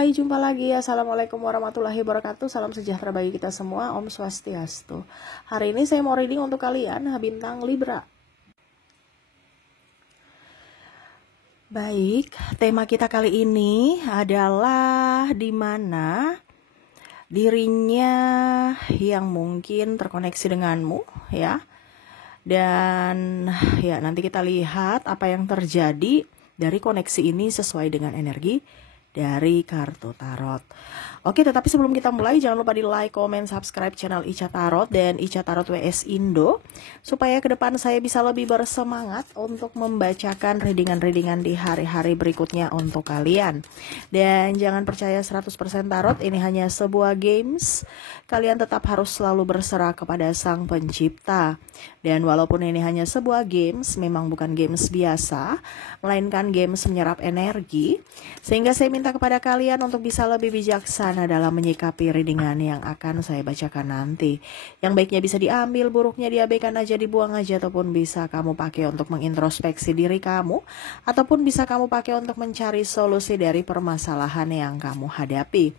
Hai, jumpa lagi. Assalamualaikum warahmatullahi wabarakatuh. Salam sejahtera bagi kita semua. Om Swastiastu. Hari ini saya mau reading untuk kalian bintang Libra. Baik, tema kita kali ini adalah di mana dirinya yang mungkin terkoneksi denganmu, ya. Dan ya, nanti kita lihat apa yang terjadi dari koneksi ini sesuai dengan energi dari kartu tarot. Oke, tetapi sebelum kita mulai, jangan lupa di like, comment, subscribe channel Ica Tarot dan Ica Tarot WS Indo, supaya ke depan saya bisa lebih bersemangat untuk membacakan readingan-readingan di hari-hari berikutnya untuk kalian. Dan jangan percaya 100% tarot, ini hanya sebuah games. Kalian tetap harus selalu berserah kepada Sang Pencipta. Dan walaupun ini hanya sebuah games, memang bukan games biasa, melainkan games menyerap energi, sehingga saya minta kepada kalian untuk bisa lebih bijaksana dalam menyikapi readingan yang akan saya bacakan nanti. Yang baiknya bisa diambil, buruknya diabaikan aja, dibuang aja, ataupun bisa kamu pakai untuk mengintrospeksi diri kamu, ataupun bisa kamu pakai untuk mencari solusi dari permasalahan yang kamu hadapi.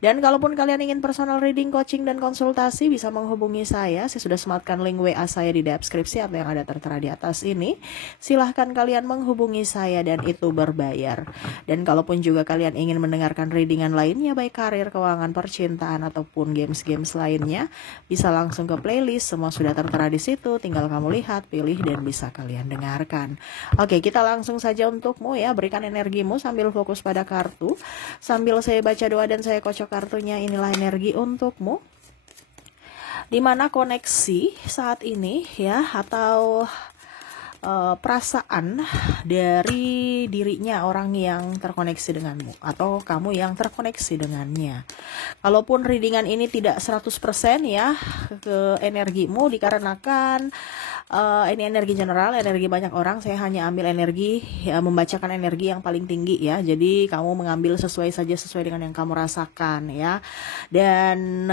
Dan kalaupun kalian ingin personal reading, coaching, dan konsultasi, bisa menghubungi saya. Saya sudah sematkan link WA saya di deskripsi atau yang ada tertera di atas ini. Silahkan kalian menghubungi saya dan itu berbayar. Dan kalaupun juga kalian ingin mendengarkan readingan lainnya, baik karir, keuangan, percintaan, ataupun games-games lainnya, bisa langsung ke playlist. Semua sudah tertera di situ. Tinggal kamu lihat, pilih, dan bisa kalian dengarkan. Oke, kita langsung saja untukmu ya. Berikan energimu sambil fokus pada kartu. Sambil saya baca doa dan saya kocok kartunya, inilah energi untukmu. Dimana koneksi saat ini ya, atau perasaan dari dirinya orang yang terkoneksi denganmu, atau kamu yang terkoneksi dengannya. Kalaupun readingan ini tidak 100% ya ke energimu, dikarenakan ini energi general, energi banyak orang. Saya hanya ambil energi ya, membacakan energi yang paling tinggi ya. Jadi kamu mengambil sesuai dengan yang kamu rasakan ya. Dan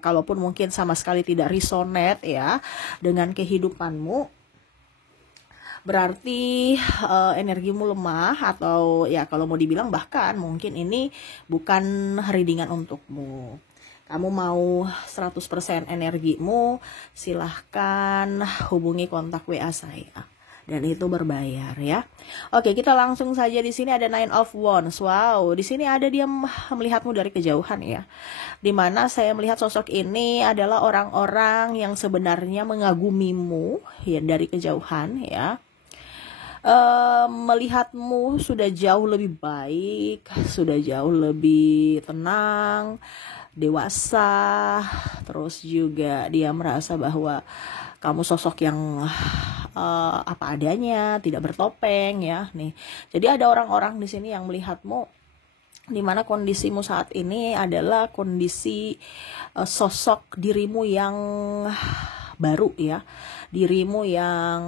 kalaupun mungkin sama sekali tidak resonate ya dengan kehidupanmu, berarti energimu lemah, atau ya kalau mau dibilang bahkan mungkin ini bukan readingan untukmu. Kamu mau 100% energimu, silahkan hubungi kontak WA saya. Dan itu berbayar ya. Oke, kita langsung saja. Di sini ada Nine of Wands. Wow, di sini ada dia melihatmu dari kejauhan ya. Dimana saya melihat sosok ini adalah orang-orang yang sebenarnya mengagumimu ya dari kejauhan ya. Melihatmu sudah jauh lebih baik, sudah jauh lebih tenang, dewasa. Terus juga dia merasa bahwa kamu sosok yang apa adanya, tidak bertopeng ya nih. Jadi ada orang-orang di sini yang melihatmu, dimana kondisimu saat ini adalah kondisi sosok dirimu yang baru ya, dirimu yang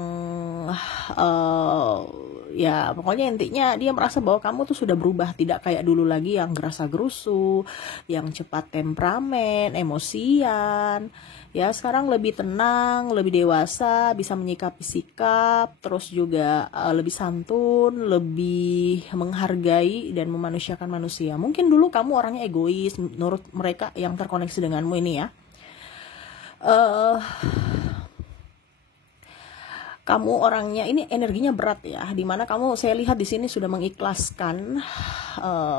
ya pokoknya intinya dia merasa bahwa kamu tuh sudah berubah, tidak kayak dulu lagi yang gerasa gerusu, yang cepat temperamen, emosian ya. Sekarang lebih tenang, lebih dewasa, bisa menyikapi sikap, terus juga lebih santun, lebih menghargai dan memanusiakan manusia. Mungkin dulu kamu orangnya egois menurut mereka yang terkoneksi denganmu ini ya. Kamu orangnya ini energinya berat ya, dimana kamu, saya lihat di sini sudah mengikhlaskan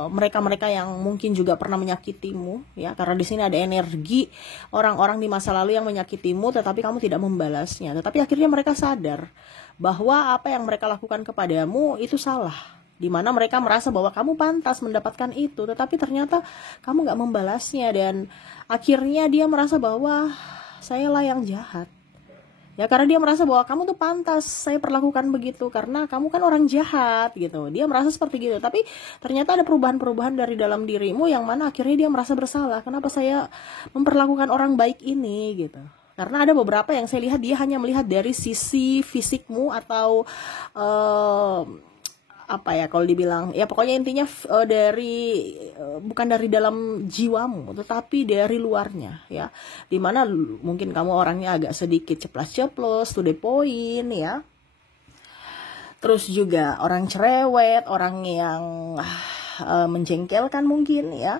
mereka-mereka yang mungkin juga pernah menyakitimu ya, karena di sini ada energi orang-orang di masa lalu yang menyakitimu, tetapi kamu tidak membalasnya. Tetapi akhirnya mereka sadar bahwa apa yang mereka lakukan kepadamu itu salah, dimana mereka merasa bahwa kamu pantas mendapatkan itu, tetapi ternyata kamu gak membalasnya. Dan akhirnya dia merasa bahwa saya lah yang jahat ya, karena dia merasa bahwa kamu tuh pantas saya perlakukan begitu karena kamu kan orang jahat gitu. Dia merasa seperti gitu, tapi ternyata ada perubahan-perubahan dari dalam dirimu yang mana akhirnya dia merasa bersalah. Kenapa saya memperlakukan orang baik ini gitu. Karena ada beberapa yang saya lihat dia hanya melihat dari sisi fisikmu, atau apa ya kalau dibilang ya, pokoknya intinya dari bukan dari dalam jiwamu, tetapi dari luarnya ya, dimana mungkin kamu orangnya agak sedikit ceplas-ceplos, to the point ya. Terus juga orang cerewet, orang yang menjengkelkan mungkin ya.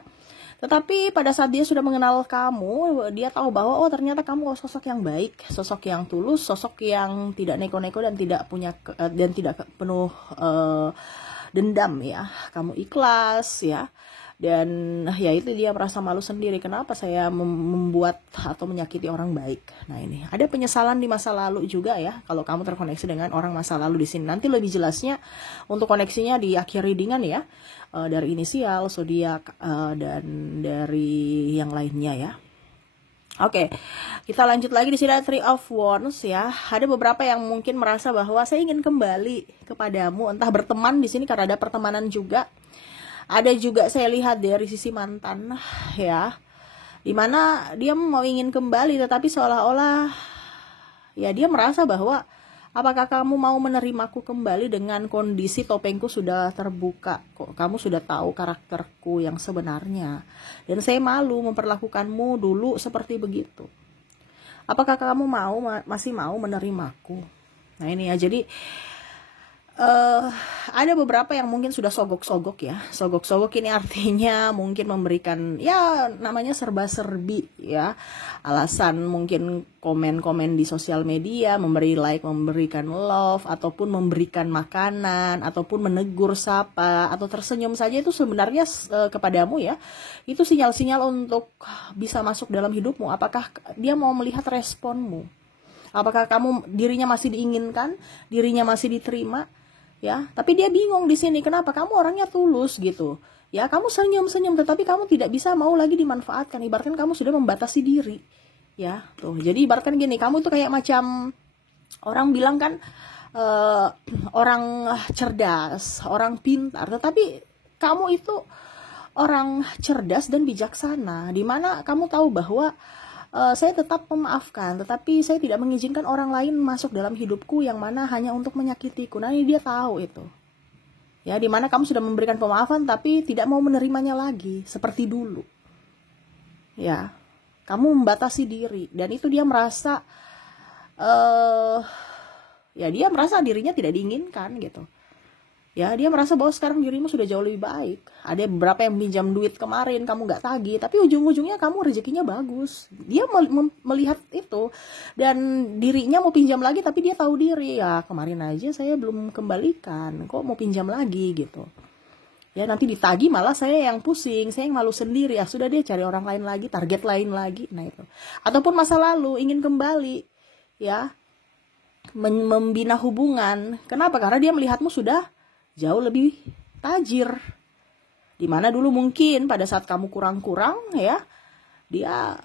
Tetapi pada saat dia sudah mengenal kamu, dia tahu bahwa oh ternyata kamu sosok yang baik, sosok yang tulus, sosok yang tidak neko-neko dan tidak penuh dendam ya. Kamu ikhlas ya. Dan ya itu dia merasa malu sendiri, kenapa saya membuat atau menyakiti orang baik. Nah ini ada penyesalan di masa lalu juga ya, kalau kamu terkoneksi dengan orang masa lalu di sini. Nanti lebih jelasnya untuk koneksinya di akhir readingan ya, dari inisial, zodiak, dan dari yang lainnya ya. Oke, kita lanjut lagi. Di sini ada Three of Wands ya. Ada beberapa yang mungkin merasa bahwa saya ingin kembali kepadamu, entah berteman di sini karena ada pertemanan juga. Ada juga saya lihat dari sisi mantan ya, dimana dia mau ingin kembali tetapi seolah-olah ya dia merasa bahwa apakah kamu mau menerimaku kembali dengan kondisi topengku sudah terbuka, kok kamu sudah tahu karakterku yang sebenarnya dan saya malu memperlakukanmu dulu seperti begitu. Apakah kamu masih mau menerimaku? Nah ini ya, jadi ada beberapa yang mungkin sudah sogok-sogok ya. Sogok-sogok ini artinya mungkin memberikan ya namanya serba-serbi ya. Alasan mungkin komen-komen di sosial media, memberi like, memberikan love, ataupun memberikan makanan, ataupun menegur sapa, atau tersenyum saja itu sebenarnya kepadamu ya. Itu sinyal-sinyal untuk bisa masuk dalam hidupmu. Apakah dia mau melihat responmu? Apakah kamu dirinya masih diinginkan, dirinya masih diterima? Ya, tapi dia bingung di sini. Kenapa? Kamu orangnya tulus gitu. Ya, kamu senyum-senyum, tetapi kamu tidak bisa mau lagi dimanfaatkan. Ibaratkan kamu sudah membatasi diri. Ya, tuh. Jadi ibaratkan gini, kamu tuh kayak macam orang bilang kan orang cerdas, orang pintar, tetapi kamu itu orang cerdas dan bijaksana. Dimana kamu tahu bahwa saya tetap memaafkan, tetapi saya tidak mengizinkan orang lain masuk dalam hidupku yang mana hanya untuk menyakitiku. Nah ini dia tahu itu. Ya, dimana kamu sudah memberikan pemaafan tapi tidak mau menerimanya lagi seperti dulu. Ya, kamu membatasi diri dan itu dia merasa, dia merasa dirinya tidak diinginkan gitu. Ya, dia merasa bahwa sekarang dirimu sudah jauh lebih baik. Ada beberapa yang pinjam duit kemarin, kamu nggak tagih, tapi ujung-ujungnya kamu rezekinya bagus. Dia melihat itu, dan dirinya mau pinjam lagi, tapi dia tahu diri. Ya, kemarin aja saya belum kembalikan, kok mau pinjam lagi gitu. Ya, nanti ditagih malah saya yang pusing, saya yang malu sendiri. Ya, sudah dia cari orang lain lagi, target lain lagi. Nah itu. Ataupun masa lalu, ingin kembali. Ya, membina hubungan. Kenapa? Karena dia melihatmu sudah jauh lebih tajir. Dimana dulu mungkin pada saat kamu kurang-kurang ya, dia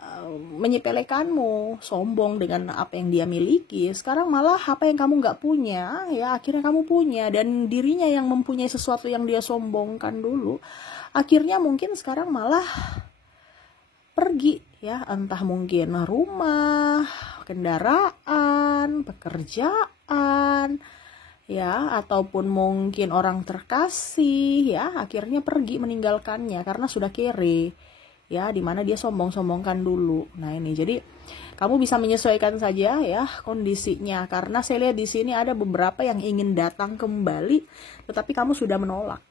menyepelekanmu, sombong dengan apa yang dia miliki. Sekarang malah apa yang kamu nggak punya ya akhirnya kamu punya, dan dirinya yang mempunyai sesuatu yang dia sombongkan dulu akhirnya mungkin sekarang malah pergi ya, entah mungkin rumah, kendaraan, pekerjaan ya, ataupun mungkin orang terkasih ya, akhirnya pergi meninggalkannya karena sudah kere ya, dimana dia sombong-sombongkan dulu. Nah ini, jadi kamu bisa menyesuaikan saja ya kondisinya, karena saya lihat di sini ada beberapa yang ingin datang kembali tetapi kamu sudah menolak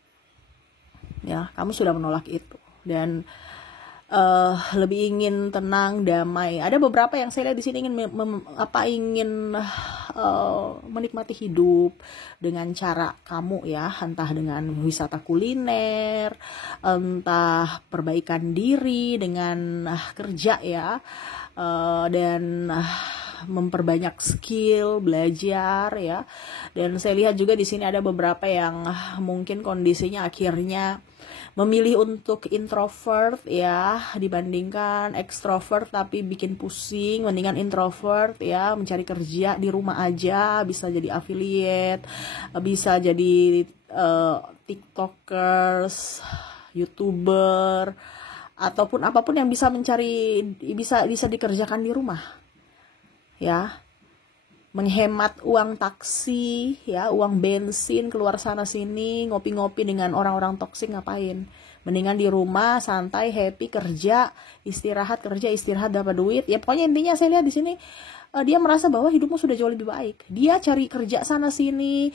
ya, kamu sudah menolak itu dan lebih ingin tenang, damai. Ada beberapa yang saya lihat di sini ingin menikmati hidup dengan cara kamu ya, entah dengan wisata kuliner, entah perbaikan diri dengan kerja ya, dan memperbanyak skill, belajar ya. Dan saya lihat juga di sini ada beberapa yang mungkin kondisinya akhirnya memilih untuk introvert ya, dibandingkan ekstrovert tapi bikin pusing. Mendingan introvert ya, mencari kerja di rumah aja, bisa jadi affiliate, bisa jadi tiktokers, youtuber, ataupun apapun yang bisa bisa dikerjakan di rumah ya, menghemat uang taksi ya, uang bensin, keluar sana sini, ngopi-ngopi dengan orang-orang toksik ngapain, Mendingan di rumah santai, happy, kerja, istirahat dapat duit. Ya pokoknya intinya saya lihat di sini dia merasa bahwa hidupmu sudah jauh lebih baik. Dia cari kerja sana sini,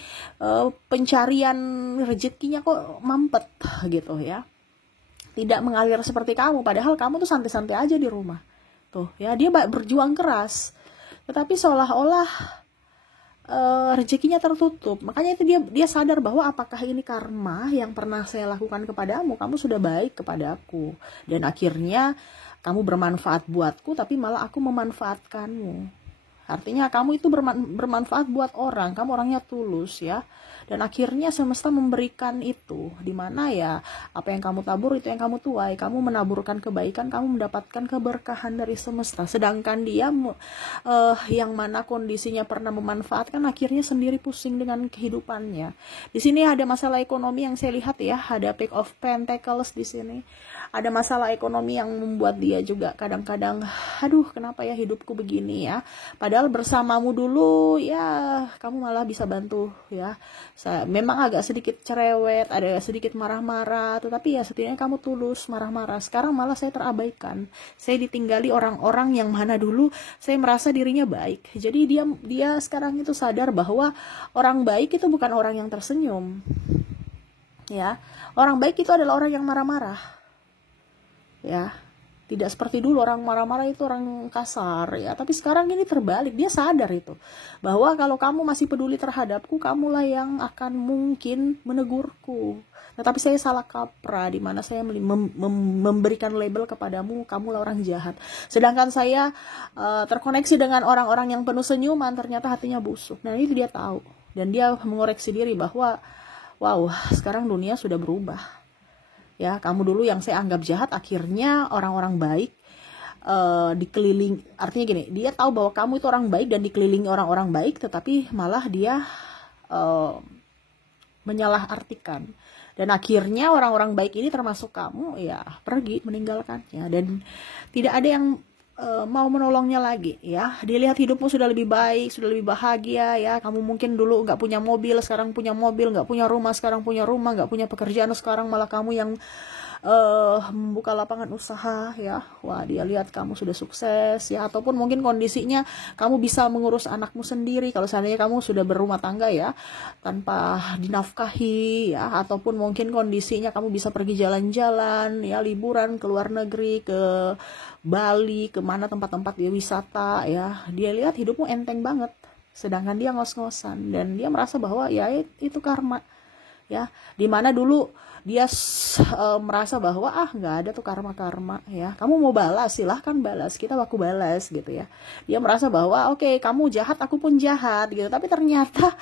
pencarian rezekinya kok mampet gitu ya. Tidak mengalir seperti kamu, padahal kamu tuh santai-santai aja di rumah. Tuh ya, dia berjuang keras. Tetapi seolah-olah rezekinya tertutup. Makanya itu dia sadar bahwa apakah ini karma yang pernah saya lakukan kepadamu, kamu sudah baik kepadaku. Dan akhirnya kamu bermanfaat buatku, tapi malah aku memanfaatkanmu. Artinya kamu itu bermanfaat buat orang, kamu orangnya tulus ya. Dan akhirnya semesta memberikan itu, dimana ya apa yang kamu tabur itu yang kamu tuai. Kamu menaburkan kebaikan, kamu mendapatkan keberkahan dari semesta. Sedangkan dia yang mana kondisinya pernah memanfaatkan, akhirnya sendiri pusing dengan kehidupannya. Di sini ada masalah ekonomi yang saya lihat ya, ada Page of Pentacles di sini. Ada masalah ekonomi yang membuat dia juga kadang-kadang, aduh kenapa ya hidupku begini ya. Padahal bersamamu dulu ya kamu malah bisa bantu ya. Memang agak sedikit cerewet, ada sedikit marah-marah, tetapi ya setidaknya kamu tulus marah-marah. Sekarang malah saya terabaikan. Saya ditinggali orang-orang yang mana dulu saya merasa dirinya baik. Jadi dia sekarang itu sadar bahwa orang baik itu bukan orang yang tersenyum. Ya, orang baik itu adalah orang yang marah-marah. Ya, tidak seperti dulu orang marah-marah itu orang kasar ya, tapi sekarang ini terbalik. Dia sadar itu bahwa kalau kamu masih peduli terhadapku, kamulah yang akan mungkin menegurku. Tetapi saya salah kaprah di mana saya memberikan label kepadamu, kamulah orang jahat. Sedangkan saya terkoneksi dengan orang-orang yang penuh senyuman, ternyata hatinya busuk. Nah, itu dia tahu dan dia mengoreksi diri bahwa wow, sekarang dunia sudah berubah. Ya, kamu dulu yang saya anggap jahat, akhirnya orang-orang baik dikeliling. Artinya gini, dia tahu bahwa kamu itu orang baik dan dikelilingi orang-orang baik, tetapi malah dia menyalahartikan. Dan akhirnya orang-orang baik ini termasuk kamu, ya pergi meninggalkannya. Dan tidak ada yang mau menolongnya lagi ya. Dilihat hidupmu sudah lebih baik, sudah lebih bahagia ya. Kamu mungkin dulu nggak punya mobil, sekarang punya mobil. Nggak punya rumah, sekarang punya rumah. Nggak punya pekerjaan, sekarang malah kamu yang membuka lapangan usaha ya. Wah, dia lihat kamu sudah sukses ya. Ataupun mungkin kondisinya kamu bisa mengurus anakmu sendiri kalau seandainya kamu sudah berumah tangga ya, tanpa dinafkahi ya. Ataupun mungkin kondisinya kamu bisa pergi jalan-jalan ya, liburan ke luar negeri, ke Bali, kemana tempat-tempat dia wisata ya. Dia lihat hidupmu enteng banget, sedangkan dia ngos-ngosan. Dan dia merasa bahwa ya itu karma ya, dimana dulu dia merasa bahwa nggak ada tuh karma ya, kamu mau balas silahkan balas, kita baku balas gitu ya. Dia merasa bahwa oke, kamu jahat, aku pun jahat gitu, tapi ternyata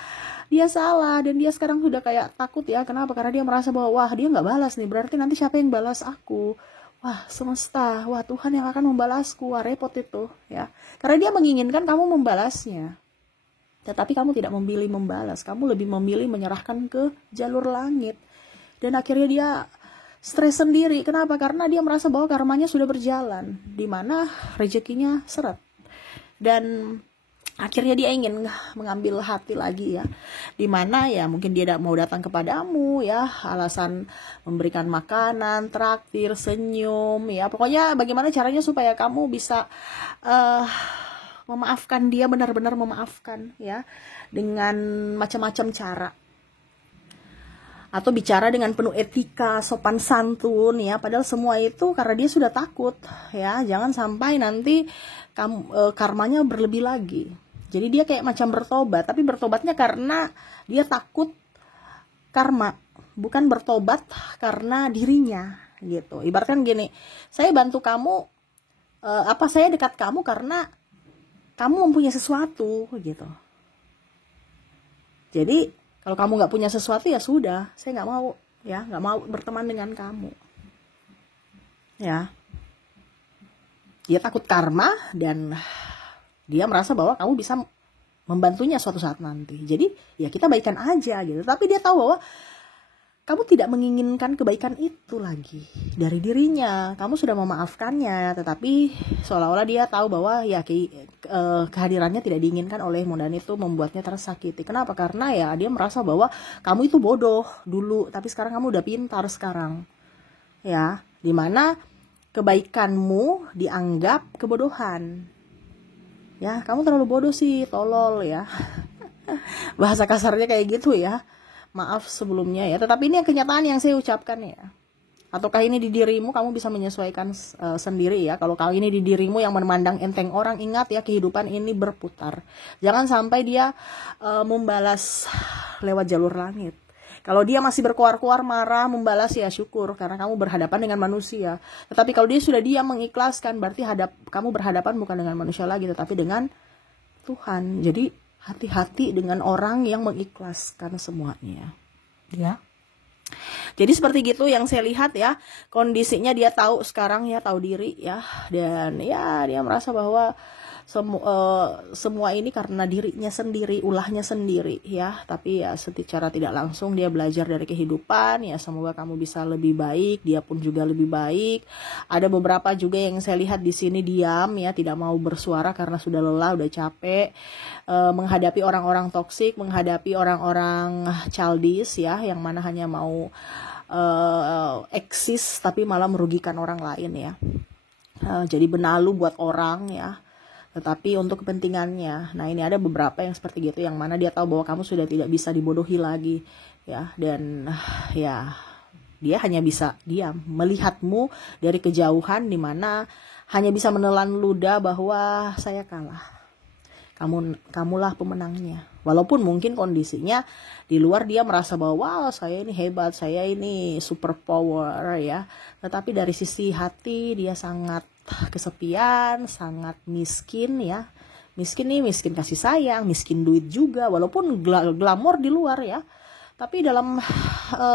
dia salah. Dan dia sekarang sudah kayak takut ya. Kenapa? Karena dia merasa bahwa wah, dia nggak balas nih, berarti nanti siapa yang balas aku? Wah, semesta, wah Tuhan yang akan membalasku. Wah, repot itu ya, karena dia menginginkan kamu membalasnya, tetapi kamu tidak memilih membalas, kamu lebih memilih menyerahkan ke jalur langit. Dan akhirnya dia stres sendiri. Kenapa? Karena dia merasa bahwa karmanya sudah berjalan, dimana rezekinya seret. Dan akhirnya dia ingin mengambil hati lagi ya, dimana ya mungkin dia tidak mau datang kepadamu ya, alasan memberikan makanan, traktir, senyum ya. Pokoknya bagaimana caranya supaya kamu bisa memaafkan dia, benar-benar memaafkan ya, dengan macam-macam cara. Atau bicara dengan penuh etika, sopan santun ya. Padahal semua itu karena dia sudah takut ya. Jangan sampai nanti karmanya berlebih lagi. Jadi dia kayak macam bertobat, tapi bertobatnya karena dia takut karma, bukan bertobat karena dirinya gitu. Ibaratkan gini, saya bantu kamu, saya dekat kamu karena kamu mempunyai sesuatu gitu. Jadi kalau kamu nggak punya sesuatu ya sudah, saya nggak mau ya, nggak mau berteman dengan kamu ya. Dia takut karma dan dia merasa bahwa kamu bisa membantunya suatu saat nanti. Jadi ya kita baikan aja gitu. Tapi dia tahu bahwa kamu tidak menginginkan kebaikan itu lagi dari dirinya. Kamu sudah memaafkannya, tetapi seolah-olah dia tahu bahwa ya kehadirannya tidak diinginkan olehmu, dan itu membuatnya tersakiti. Kenapa? Karena ya dia merasa bahwa kamu itu bodoh dulu, tapi sekarang kamu udah pintar sekarang. ya, dimana kebaikanmu dianggap kebodohan. Ya, kamu terlalu bodoh sih, tolol ya. Bahasa kasarnya kayak gitu ya. Maaf sebelumnya ya, tetapi ini kenyataan yang saya ucapkan ya. Ataukah ini di dirimu, kamu bisa menyesuaikan sendiri ya. Kalau kali ini di dirimu yang memandang enteng orang, ingat ya, kehidupan ini berputar. Jangan sampai dia membalas lewat jalur langit. Kalau dia masih berkuar-kuar, marah, membalas, ya syukur, karena kamu berhadapan dengan manusia. Tetapi kalau dia sudah diam, mengikhlaskan, berarti kamu berhadapan bukan dengan manusia lagi, tetapi dengan Tuhan. Jadi hati-hati dengan orang yang mengikhlaskan semuanya. Ya. Jadi seperti gitu yang saya lihat ya, kondisinya dia tahu sekarang ya, tahu diri ya, dan ya dia merasa bahwa semua ini karena dirinya sendiri, ulahnya sendiri ya. Tapi ya secara tidak langsung dia belajar dari kehidupan ya. Semoga kamu bisa lebih baik, dia pun juga lebih baik. Ada beberapa juga yang saya lihat di sini diam ya, tidak mau bersuara karena sudah lelah, udah capek menghadapi orang-orang toksik, menghadapi orang-orang childish ya, yang mana hanya mau eksis tapi malah merugikan orang lain ya. Jadi benalu buat orang ya, tetapi untuk kepentingannya. Nah, ini ada beberapa yang seperti gitu, yang mana dia tahu bahwa kamu sudah tidak bisa dibodohi lagi ya, dan ya dia hanya bisa diam melihatmu dari kejauhan, dimana hanya bisa menelan ludah bahwa saya kalah, kamulah pemenangnya. Walaupun mungkin kondisinya di luar dia merasa bahwa wow, saya ini hebat, saya ini super power ya, tetapi dari sisi hati dia sangat kesepian, sangat miskin ya. Miskin nih, miskin kasih sayang, miskin duit juga, walaupun glamor di luar ya. Tapi dalam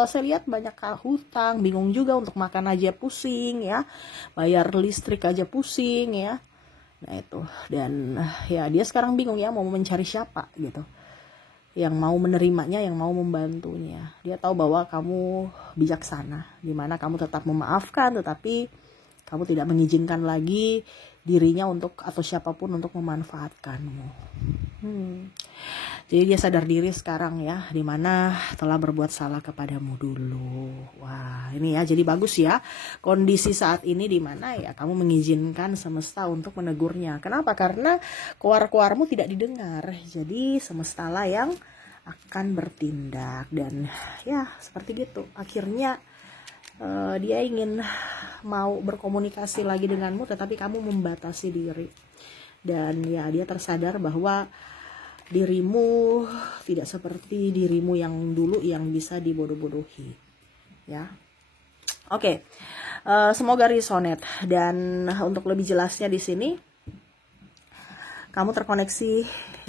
saya lihat banyak hutang, bingung juga, untuk makan aja pusing ya, bayar listrik aja pusing ya. Nah itu, dan ya dia sekarang bingung ya, mau mencari siapa gitu yang mau menerimanya, yang mau membantunya. Dia tahu bahwa kamu bijaksana, dimana kamu tetap memaafkan, tetapi kamu tidak mengizinkan lagi dirinya untuk, atau siapapun untuk memanfaatkanmu. Jadi dia sadar diri sekarang ya, dimana telah berbuat salah kepadamu dulu. Wah, ini ya, jadi bagus ya kondisi saat ini, dimana ya kamu mengizinkan semesta untuk menegurnya. Kenapa? Karena keluar-keluarmu tidak didengar. Jadi semesta lah yang akan bertindak, dan ya seperti gitu. Akhirnya dia ingin mau berkomunikasi lagi denganmu, tetapi kamu membatasi diri. Dan ya dia tersadar bahwa dirimu tidak seperti dirimu yang dulu yang bisa dibodoh-bodohi ya. Oke. Semoga resonate. Dan untuk lebih jelasnya di sini, kamu terkoneksi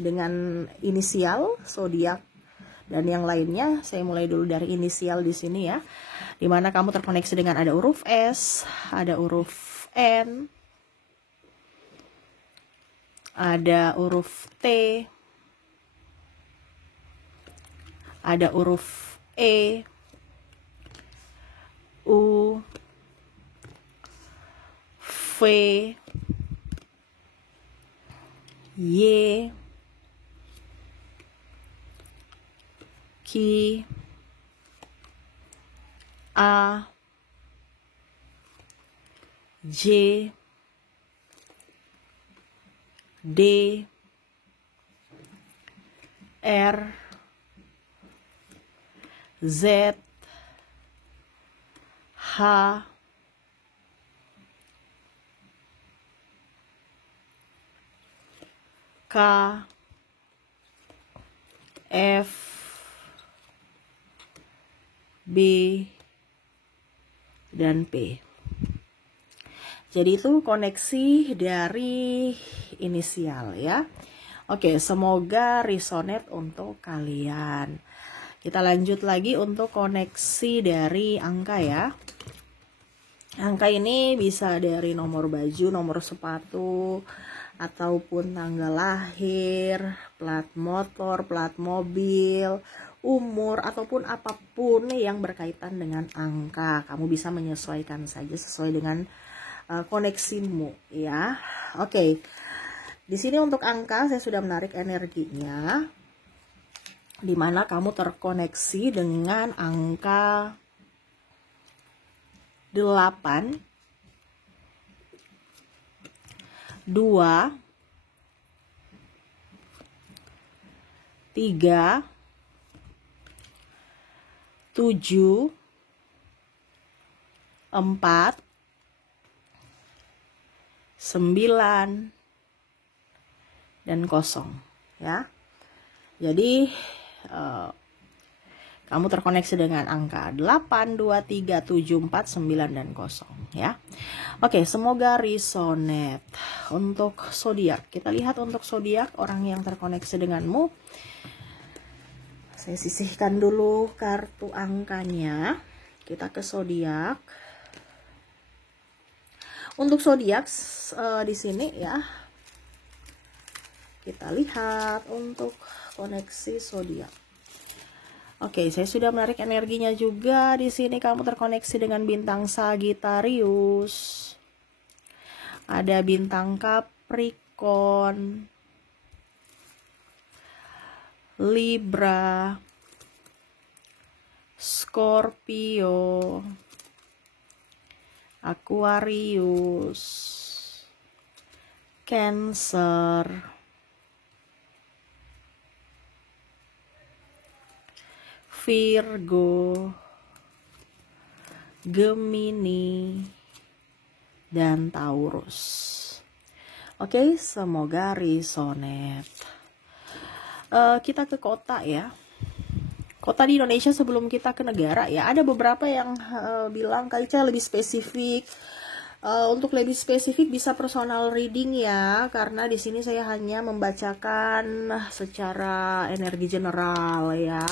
dengan inisial zodiak dan yang lainnya. Saya mulai dulu dari inisial di sini ya, dimana kamu terkoneksi dengan ada huruf S, ada huruf N, ada huruf T, ada huruf E, U, V, Y, Q, A, J, D, R, Z, H, K, F, B, dan P. Jadi itu koneksi dari inisial ya. Oke, semoga resonate untuk kalian. Kita lanjut lagi untuk koneksi dari angka ya. Angka ini bisa dari nomor baju, nomor sepatu, ataupun tanggal lahir, plat motor, plat mobil, umur, ataupun apapun yang berkaitan dengan angka. Kamu bisa menyesuaikan saja sesuai dengan koneksimu ya. Oke. Di sini untuk angka saya sudah menarik energinya, dimana kamu terkoneksi dengan angka 8, 2, 3, 7, 4, 9, dan 0 ya. Jadi kamu terkoneksi dengan angka 8, 2, 3, 7, 4, 9, dan 0 ya. Oke, semoga resonate. Untuk zodiak, kita lihat untuk zodiak orang yang terkoneksi denganmu. Saya sisihkan dulu kartu angkanya. Kita ke zodiak. Untuk zodiak di sini ya. Kita lihat untuk koneksi zodiak. Oke, saya sudah menarik energinya juga. Di sini kamu terkoneksi dengan bintang Sagittarius. Ada bintang Capricorn, Libra, Scorpio, Aquarius, Cancer, Virgo, Gemini, dan Taurus. Oke, semoga resonate. Kita ke kota ya. Kota di Indonesia sebelum kita ke negara ya. Ada beberapa yang bilang kali saya lebih spesifik. Untuk lebih spesifik bisa personal reading ya, karena di sini saya hanya membacakan secara energi general ya.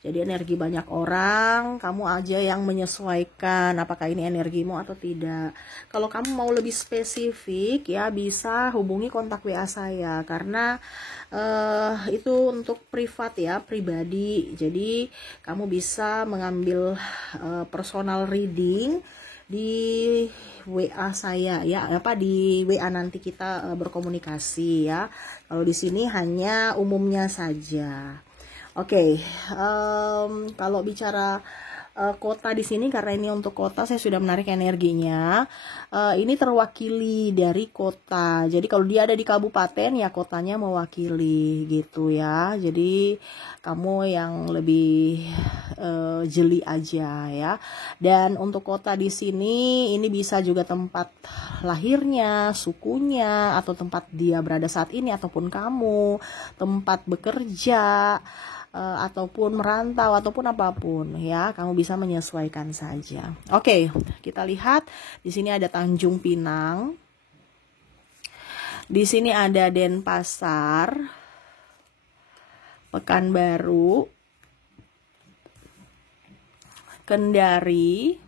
Jadi energi banyak orang, kamu aja yang menyesuaikan apakah ini energimu atau tidak. Kalau kamu mau lebih spesifik ya bisa hubungi kontak WA saya, karena itu untuk privat ya, pribadi. Jadi kamu bisa mengambil personal reading di WA saya ya, di WA nanti kita berkomunikasi ya. Kalau di sini hanya umumnya saja. Oke, kalau bicara kota di sini, karena ini untuk kota saya sudah menarik energinya. Ini terwakili dari kota. Jadi kalau dia ada di kabupaten ya kotanya mewakili gitu ya. Jadi kamu yang lebih jeli aja ya. Dan untuk kota di sini ini bisa juga tempat lahirnya, sukunya, atau tempat dia berada saat ini, ataupun kamu, tempat bekerja, ataupun merantau, ataupun apapun ya, kamu bisa menyesuaikan saja. Oke, kita lihat di sini ada Tanjung Pinang, di sini ada Denpasar, Pekanbaru, Kendari,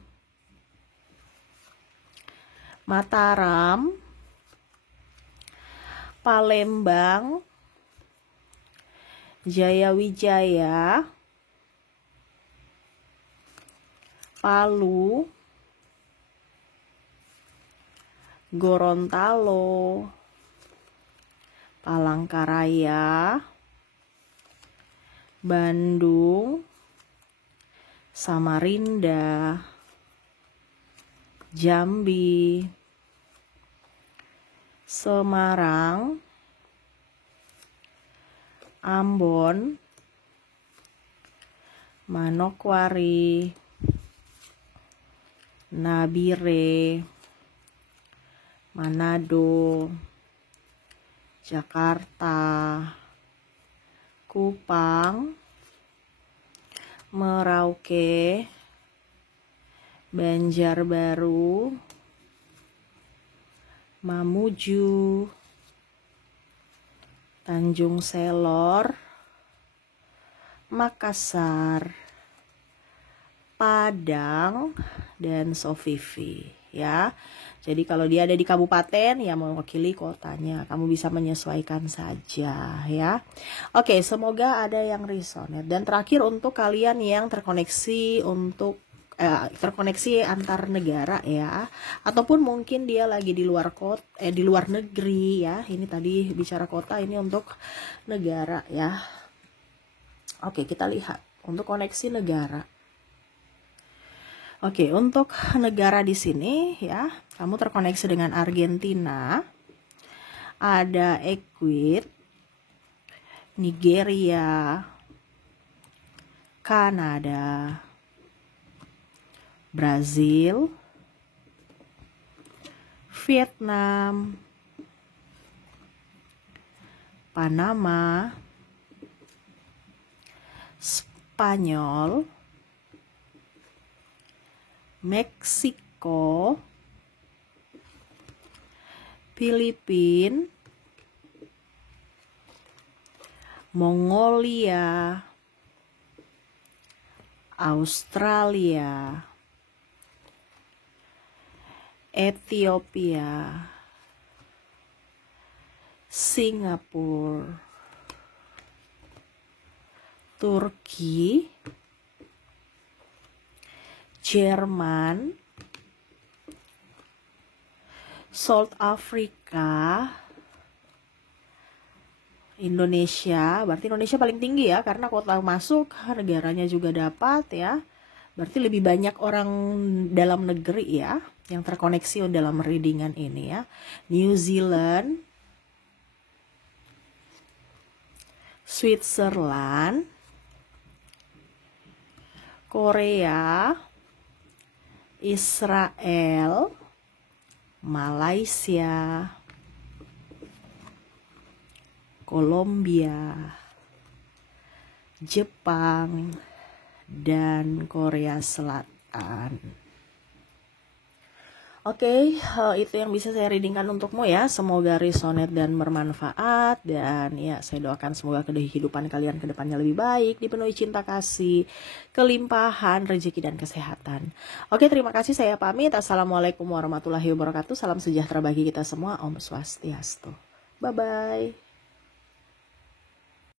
Mataram, Palembang, Jayawijaya, Palu, Gorontalo, Palangkaraya, Bandung, Samarinda, Jambi, Semarang, Ambon, Manokwari, Nabire, Manado, Jakarta, Kupang, Merauke, Banjarbaru, Mamuju, Tanjung Selor, Makassar, Padang, dan Sofifi ya. Jadi kalau dia ada di kabupaten ya mewakili kotanya, kamu bisa menyesuaikan saja ya. Oke, semoga ada yang resonate. Dan terakhir untuk kalian yang terkoneksi untuk terkoneksi antar negara ya, ataupun mungkin dia lagi di luar kota, di luar negeri ya. Ini tadi bicara kota, ini untuk negara ya. Oke, kita lihat untuk koneksi negara. Oke, untuk negara di sini ya, kamu terkoneksi dengan Argentina, ada Ecuador, Nigeria, Kanada, Brazil, Vietnam, Panama, Spanyol, Meksiko, Filipina, Mongolia, Australia, Ethiopia, Singapura, Turki, Jerman, South Africa, Indonesia. Berarti Indonesia paling tinggi ya, karena kuota masuk negaranya juga dapat ya. Berarti lebih banyak orang dalam negeri ya yang terkoneksi dalam readingan ini ya. New Zealand, Switzerland, Korea, Israel, Malaysia, Kolombia, Jepang, dan Korea Selatan. Oke, itu yang bisa saya readingkan untukmu ya. Semoga resonate dan bermanfaat. Dan ya, saya doakan semoga kehidupan kalian ke depannya lebih baik, dipenuhi cinta kasih, kelimpahan, rezeki, dan kesehatan. Oke, terima kasih. Saya pamit. Assalamualaikum warahmatullahi wabarakatuh. Salam sejahtera bagi kita semua. Om Swastiastu. Bye-bye.